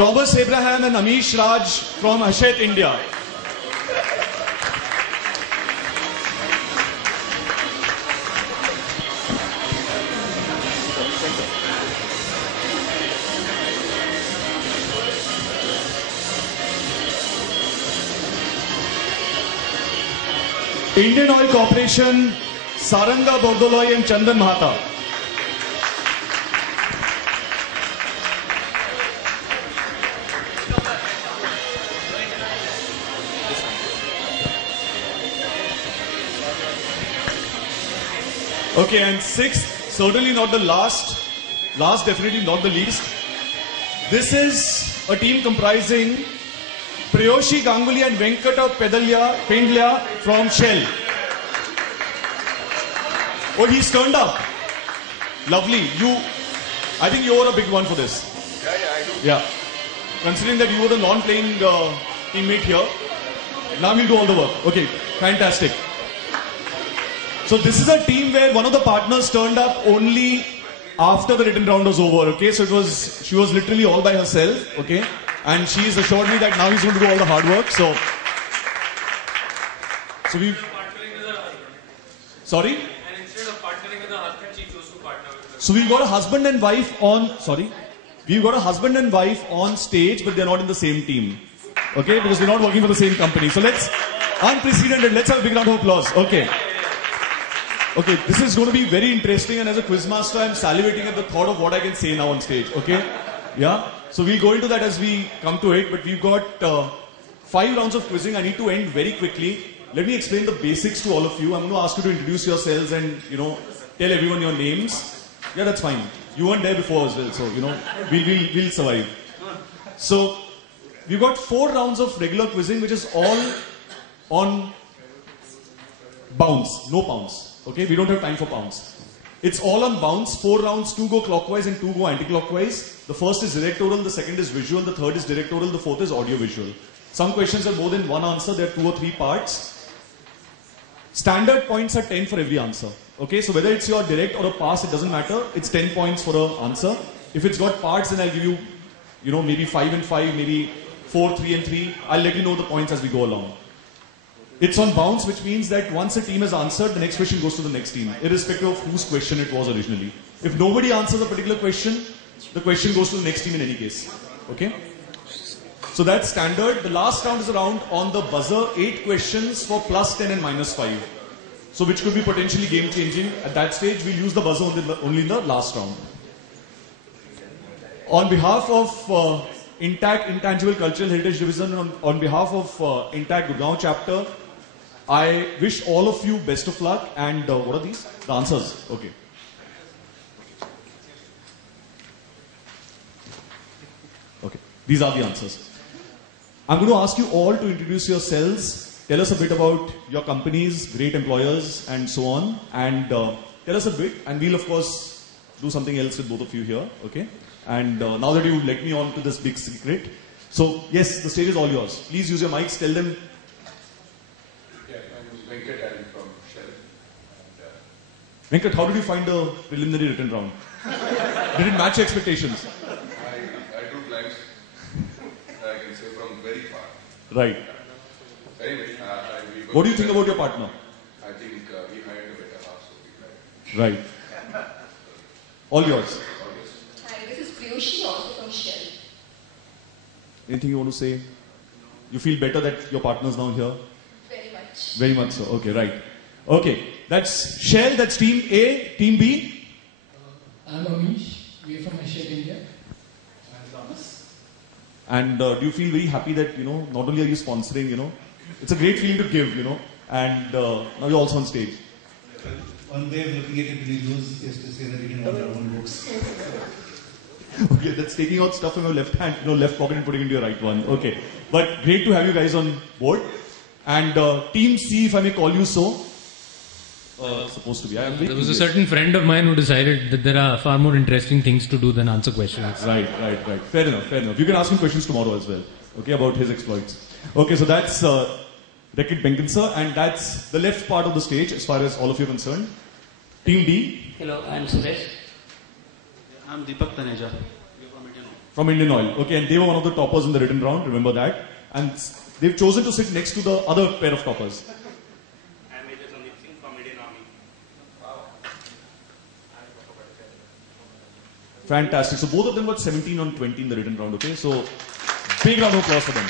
Thomas Abraham and Amish Raj from Hachette, India. Indian Oil Corporation, Saranga Bordoloi and Chandan Mahata. Okay, and sixth, certainly not the last definitely not the least. This is a team comprising Preyoshi Ganguly and Venkata Pendlya from Shell. Oh, he's turned up. Lovely. I think you were a big one for this. Yeah, I do. Yeah. Considering that you were the non-playing teammate here, now we'll do all the work. Okay, fantastic. So this is a team where one of the partners turned up only after the written round was over. Okay, so she was literally all by herself. Okay. And she's assured me that now he's going to do all the hard work. So we've... Sorry? And instead of partnering with the husband, she chose to partner with her. So we've got a husband and wife on... Sorry? We've got a husband and wife on stage, but they're not in the same team. Okay? Because they're not working for the same company. So unprecedented, let's have a big round of applause. Okay. Okay, this is going to be very interesting, and as a quizmaster, I'm salivating at the thought of what I can say now on stage. Okay? Yeah? So we'll go into that as we come to it, but we've got 5 rounds of quizzing. I need to end very quickly. Let me explain the basics to all of you. I'm going to ask you to introduce yourselves and, tell everyone your names. Yeah, that's fine. You weren't there before as well, so, we'll survive. So, we've got 4 rounds of regular quizzing, which is all on bounce, no pounds. Okay, we don't have time for pounds. It's all on bounce. 4 rounds, 2 go clockwise and 2 go anti-clockwise. The first is directorial, the second is visual, the third is directorial, the fourth is audio-visual. Some questions have more than one answer. There are 2 or 3 parts. Standard points are 10 for every answer. Okay, so whether it's your direct or a pass, it doesn't matter. It's 10 points for an answer. If it's got parts, then I'll give you, maybe 5 and 5, maybe 4, 3 and 3. I'll let you know the points as we go along. It's on bounce, which means that once a team has answered, the next question goes to the next team, irrespective of whose question it was originally. If nobody answers a particular question, the question goes to the next team in any case. Okay? So that's standard. The last round is a round on the buzzer, 8 questions for +10 and -5. So which could be potentially game changing. At that stage, we'll use the buzzer only in the last round. On behalf of Intact Intangible Cultural Heritage Division, on behalf of Intact Gurgaon chapter, I wish all of you best of luck. And what are these? The answers. Okay. Okay. These are the answers. I'm going to ask you all to introduce yourselves. Tell us a bit about your companies, great employers, and so on. And tell us a bit. And we'll, of course, do something else with both of you here. Okay. And now that you let me on to this big secret. So, yes, the stage is all yours. Please use your mics. Tell them. Yeah, my name is Venkat. I'm from Shell. Venkat, how did you find the preliminary written round? Did it match your expectations? I do blinds, I can say, from very far. Right. Anyway, What do you think about your partner? I think he hired a better half, so we tried. Right. All yours. Hi, this is Preyoshi, also from Shell. Anything you want to say? You feel better that your partner's now here? Very much. Very much so. Okay, right. Okay, that's Shell, that's team A, team B. I'm Amish, we're from Hachette, India. I'm Thomas. And do you feel very happy that, not only are you sponsoring, it's a great feeling to give, and now you're also on stage. One way of looking at it when you lose is to say that we can order our own books. Okay, that's taking out stuff from your left hand, left pocket and putting it into your right one. Okay, but great to have you guys on board. And team C, if I may call you so, supposed to be. There was a certain friend of mine who decided that there are far more interesting things to do than answer questions. Right. Fair enough. You can ask him questions tomorrow as well. Okay, about his exploits. Okay, so that's Rekit Benkinser, and that's the left part of the stage as far as all of you are concerned. Team D. Hello, I'm Suresh. I'm Deepak Taneja. We're from Indian Oil. From Indian Oil. Okay, and they were one of the toppers in the written round, remember that. And they've chosen to sit next to the other pair of toppers. I'm Major Sandeep Singh from Indian Army. Fantastic. So both of them got 17 on 20 in the written round, okay? So big round of applause for them.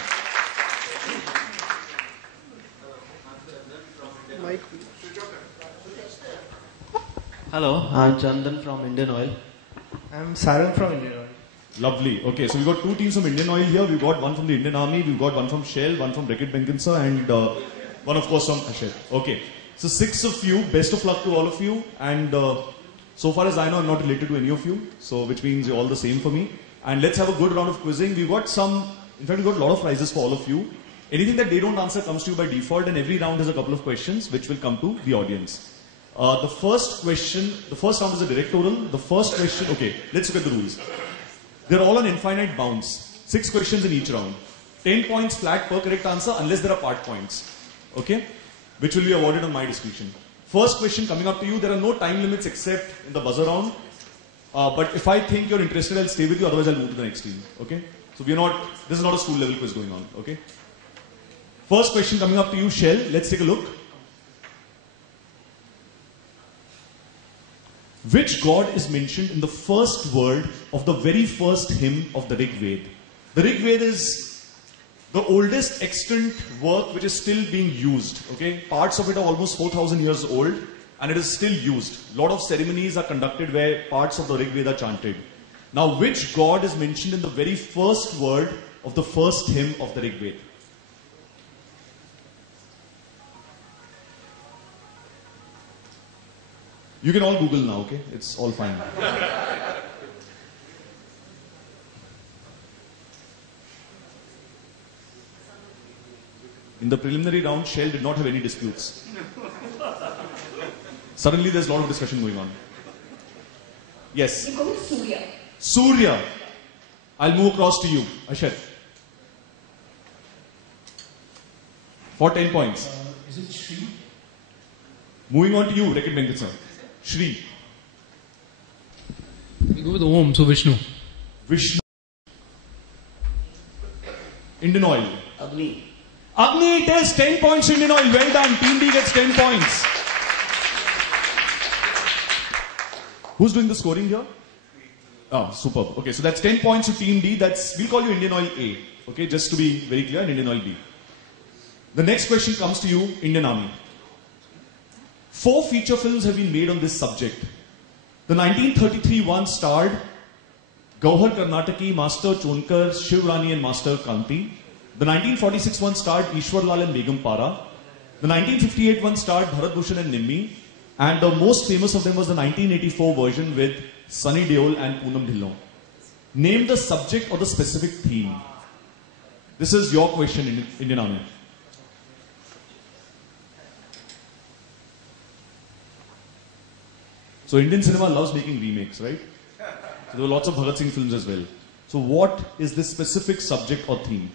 Hello, I'm Chandan from Indian Oil. I'm Sarang from Indian Oil. Lovely. Okay, so we've got two teams from Indian Oil here. We've got one from the Indian Army, we've got one from Shell, one from Reckitt Benckiser, and one, of course, from Hachette. Okay, so 6 of you. Best of luck to all of you. And so far as I know, I'm not related to any of you, so which means you're all the same for me. And let's have a good round of quizzing. We've got in fact, we've got a lot of prizes for all of you. Anything that they don't answer comes to you by default, and every round has a couple of questions which will come to the audience. The first round is a directorial. The first question, okay, let's look at the rules. They're all on infinite bounds. 6 questions in each round. 10 points flat per correct answer unless there are part points. Okay? Which will be awarded on my discretion. First question coming up to you. There are no time limits except in the buzzer round. But if I think you're interested, I'll stay with you. Otherwise, I'll move to the next team. Okay? So this is not a school level quiz going on. Okay? First question coming up to you, Shell. Let's take a look. Which god is mentioned in the first word of the very first hymn of the Rig Veda? The Rig Veda is the oldest extant work which is still being used. Okay, parts of it are almost 4,000 years old, and it is still used. A lot of ceremonies are conducted where parts of the Rig Veda are chanted. Now, which god is mentioned in the very first word of the first hymn of the Rig Veda? You can all Google now, okay? It's all fine. In the preliminary round, Shell did not have any disputes. Suddenly, there's a lot of discussion going on. Yes? You go with Surya. Surya. I'll move across to you, Ashad. For 10 points. Is it Shri? Moving on to you, Reckitt Benckiser. Shri. We go with Om, so Vishnu. Vishnu. Indian Oil. Agni. Agni, it is 10 points to Indian Oil. Well done. Team D gets 10 points. Who's doing the scoring here? Oh, superb. Okay, so that's 10 points to Team D. We'll call you Indian Oil A. Okay, just to be very clear, and Indian Oil B. The next question comes to you, Indian Army. 4 feature films have been made on this subject. The 1933 one starred Gauhar Karnataki, Master Chonkar, Shiv Rani and Master Kanti. The 1946 one starred Ishwar Lal and Begum Para. The 1958 one starred Bharat Bhushan and Nimmi. And the most famous of them was the 1984 version with Sunny Deol and Poonam Dhillon. Name the subject or the specific theme. This is your question, Indian Army. So Indian cinema loves making remakes, right? So there were lots of Bhagat Singh films as well. So what is this specific subject or theme?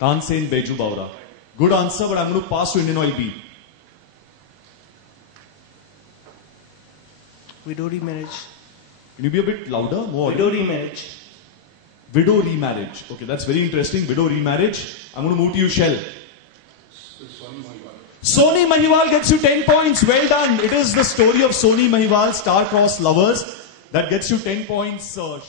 Tansen Beju Bawra. Good answer, but I'm going to pass to Indian Oil B. Widow remarriage. Can you be a bit louder? More. Widow remarriage. Widow remarriage. Okay, that's very interesting. Widow remarriage. I'm going to move to you, Shell. Soni Mahiwal gets you 10 points. Well done. It is the story of Soni Mahiwal, star-crossed lovers. That gets you 10 points, Shell.